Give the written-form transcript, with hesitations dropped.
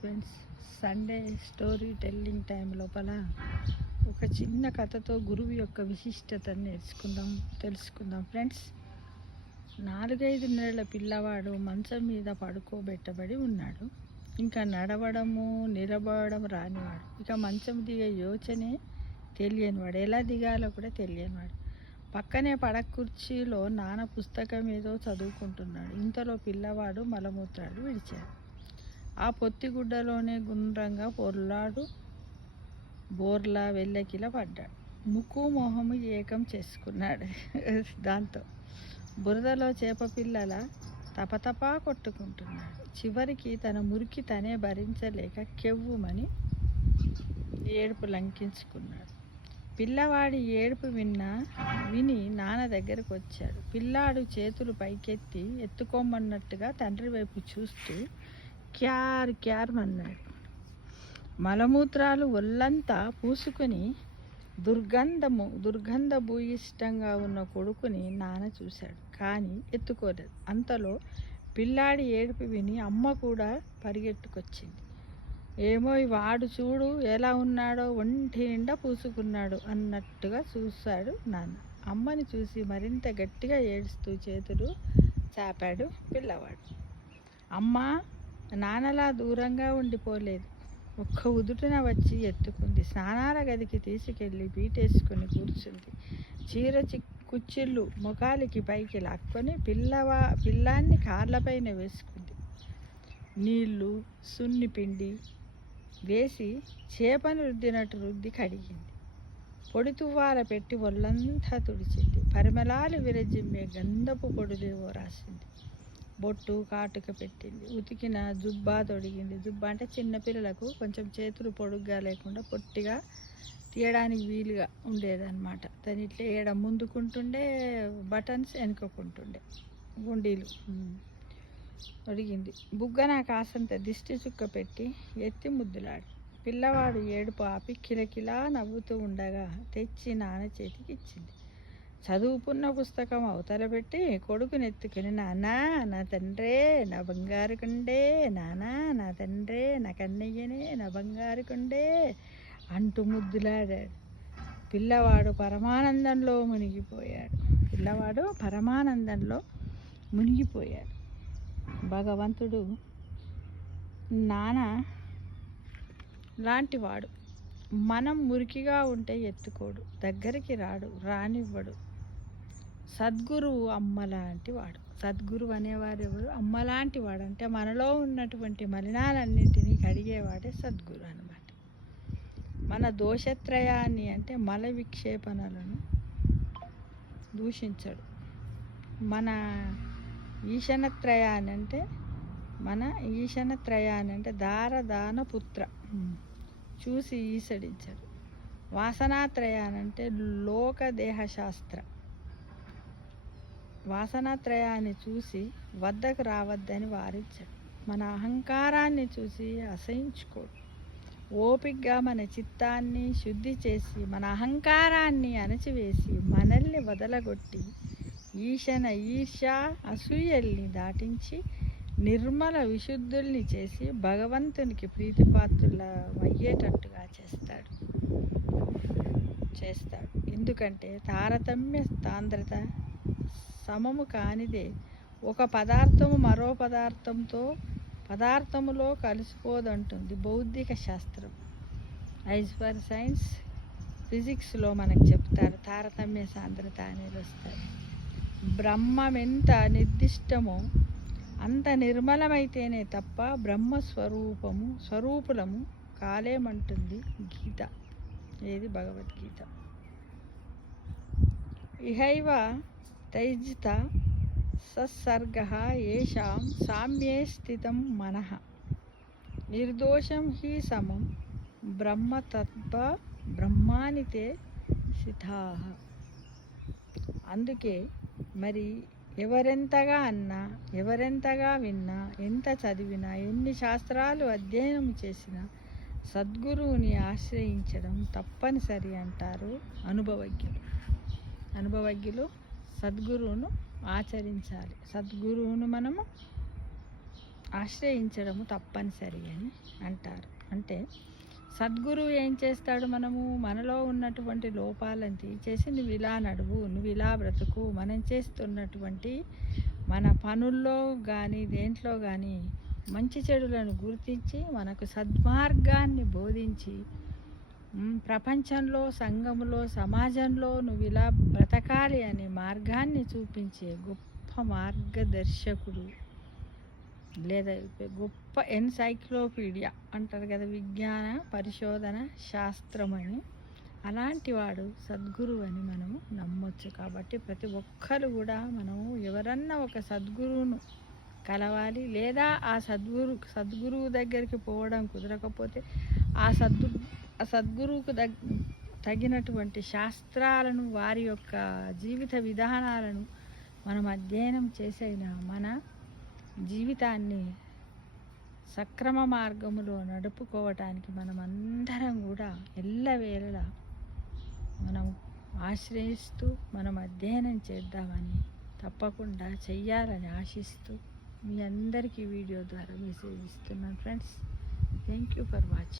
Friends, Sunday story telling time లోపల ఒక చిన్న కథతో గురువు యొక్క విశిష్టతను తెలుసుకుందాం ఫ్రెండ్స్. 4-5 నెలల పిల్లవాడు మంచం మీద పడుకోబెట్టబడి ఉన్నాడు. ఇంకా నడవడము నిలబడడం రానివాడు. ఇక మంచం దిగే యోచనే తెలియనివాడు, ఎలా దిగాలో కూడా తెలియనివాడు. పక్కనే పడక కుర్చీలో నాన్న పుస్తకం ఏదో చదువుకుంటున్నాడు. ఇంతలో పిల్లవాడు మలమూత్రాలు విడిచాడు. ఆ పొత్తిగుడ్డలోనే గుండ్రంగా బోర్లా వెల్లకిలా పడ్డాడు. ముక్కు మొహము ఏకం చేసుకున్నాడు. దాంతో బురదలో చేపపిల్లల తపతపా కొట్టుకుంటున్నాడు. చివరికి తన మురికి తనే భరించలేక కెవ్వుమని ఏడుపు లంకించుకున్నాడు. పిల్లవాడి ఏడుపు విని నాన్న దగ్గరకు వచ్చాడు. పిల్లాడు చేతులు పైకెత్తి ఎత్తుకోమన్నట్టుగా తండ్రి వైపు చూస్తూ క్యార్ క్యార్ అన్నాడు. మలమూత్రాలు ఒళ్ళంతా పూసుకుని దుర్గంధభూయిష్టంగా ఉన్న కొడుకుని నాన్న చూశాడు, కానీ ఎత్తుకోలేదు. అంతలో పిల్లాడి ఏడుపు విని అమ్మ కూడా పరిగెట్టుకొచ్చింది. ఏమో వాడు చూడు ఎలా ఉన్నాడో, ఒంటి నిండా పూసుకున్నాడు అన్నట్టుగా చూశాడు నాన్న. అమ్మని చూసి మరింత గట్టిగా ఏడుస్తూ చేతులు చాపాడు పిల్లవాడు. అమ్మా నాన్నలా దూరంగా ఉండిపోలేదు. ఒక్క ఉదుటున వచ్చి ఎత్తుకుంది. స్నానాల గదికి తీసుకెళ్ళి బీటేసుకుని కూర్చుంది. చీర కుచ్చిళ్ళు ముఖాలికి పైకి లాక్కొని పిల్లాన్ని కాళ్ళపైన వేసుకుంది. నీళ్లు సున్నిపిండి వేసి చేపను రుద్దినట్టు రుద్ది కడిగింది. పొడి తువ్వాల పెట్టి ఒళ్ళంతా తుడిచింది. పరిమళాలు విరజిమ్మే గంధపు పొడులేవో రాసింది. బొట్టు కాటుక పెట్టింది. ఉతికిన జుబ్బా తొడిగింది. జుబ్బా అంటే చిన్నపిల్లలకు కొంచెం చేతులు పొడుగ్గా లేకుండా పొట్టిగా తీయడానికి వీలుగా ఉండేదన్నమాట. దాని ఇట్లా ఏడ ముందుకుంటుండే, బటన్స్ వెనుకకుంటుండే, గుండీలు తొడిగింది. బుగ్గన కాసంత దిష్టి చుక్క పెట్టి ఎత్తి ముద్దులాడి. పిల్లవాడు ఏడుపు ఆపి కిలకిలా నవ్వుతూ ఉండగా తెచ్చి నాన్న చేతికి ఇచ్చింది. చదువుకున్న పుస్తకం అవతల పెట్టి కొడుకునెత్తుకుని, నాన్నా నా తండ్రే నా బంగారు కొండే, నానా నా తండ్రే నా కన్నయ్యనే నా బంగారు కొండే అంటూ ముద్దులాడాడు. పిల్లవాడు పరమానందంలో మునిగిపోయాడు. భగవంతుడు నాన్న లాంటివాడు. మనం మురికిగా ఉంటే ఎత్తుకోడు, దగ్గరికి రానివ్వడు. సద్గురువు అమ్మ లాంటి వాడు. సద్గురువు అనేవారు ఎవరు? అమ్మ లాంటి వాడు. అంటే మనలో ఉన్నటువంటి మలినాలన్నింటినీ కడిగేవాడే సద్గురు అన్నమాట. మన దోషత్రయాన్ని అంటే మల విక్షేపణలను దూషించడు. మన ఈశనత్రయాన్ని అంటే దాన పుత్ర చూసి ఈసడించడు. వాసనాత్రయానంటే వాసనాత్రయాన్ని చూసి వద్దకు రావద్దని వారించడు. మన అహంకారాన్ని చూసి అసహించుకోడు. ఓపికగా మన చిత్తాన్ని శుద్ధి చేసి మన అహంకారాన్ని అణచివేసి మనల్ని వదలగొట్టి ఈర్ష్య అసూయల్ని దాటించి నిర్మల విశుద్ధుల్ని చేసి భగవంతునికి ప్రీతిపాత్రుల అయ్యేటట్టుగా చేస్తాడు. ఎందుకంటే తారతమ్య సాంద్రత సమము కానిదే ఒక పదార్థము మరో పదార్థములో కలిసిపోదంటుంది బౌద్ధిక శాస్త్రం. యాజ్ పర్ సైన్స్, ఫిజిక్స్లో మనకు చెప్తారు తారతమ్య సాంద్రత అనేది వస్తుంది. బ్రహ్మం ఎంత నిర్దిష్టమో అంత నిర్మలమైతేనే తప్ప బ్రహ్మ స్వరూపులము కాలేమంటుంది గీత. ఏది? భగవద్గీత. ఇహైవ తైజిత సత్సర్గః ఏషాం సామ్యే స్థితం మనః నిర్దోషం హి సమం బ్రహ్మాని తే సితాః. అందుకే మరి ఎవరెంతగా అన్నా, ఎవరెంతగా విన్నా, ఎంత చదివినా, ఎన్ని శాస్త్రాలు అధ్యయనం చేసినా సద్గురువుని ఆశ్రయించడం తప్పనిసరి అంటారు అనుభవజ్ఞులు. సద్గురువును ఆచరించాలి. సద్గురువును మనము ఆశ్రయించడము తప్పనిసరి అని అంటారు. అంటే సద్గురువు ఏం చేస్తాడు, మనలో ఉన్నటువంటి లోపాలను తీసేసి నువ్వు ఇలా నడువు, నువ్వు ఇలా బ్రతుకు, మనం చేస్తున్నటువంటి మన పనుల్లో కానీ దేంట్లో కానీ మంచి చెడులను గుర్తించి మనకు సద్మార్గాన్ని బోధించి ప్రపంచంలో, సంఘంలో, సమాజంలో నువ్వు ఇలా బ్రతకాలి అనే మార్గాన్ని చూపించే గొప్ప మార్గదర్శకుడు లేదా గొప్ప ఎన్సైక్లోపీడియా అంటారు కదా, విజ్ఞాన పరిశోధన శాస్త్రం అని. అలాంటి వాడు సద్గురువు అని మనము నమ్మొచ్చు. కాబట్టి ప్రతి ఒక్కరు కూడా మనము ఎవరన్నా ఒక సద్గురువును కలవాలి, లేదా ఆ సద్గురువు దగ్గరికి పోవడం కుదరకపోతే ఆ సద్గురువుకు తగినటువంటి శాస్త్రాలను, వారి యొక్క జీవిత విధానాలను మనం అధ్యయనం చేసైనా మన జీవితాన్ని సక్రమ మార్గములో నడుపుకోవటానికి మనమందరం కూడా ఎల్లవేళలా మనం ఆశ్రయిస్తూ మనం అధ్యయనం చేద్దామని, తప్పకుండా చెయ్యాలని ఆశిస్తూ మీ అందరికీ వీడియో ద్వారా మెసేజ్ ఇస్తున్నాను friends. Thank you for watching.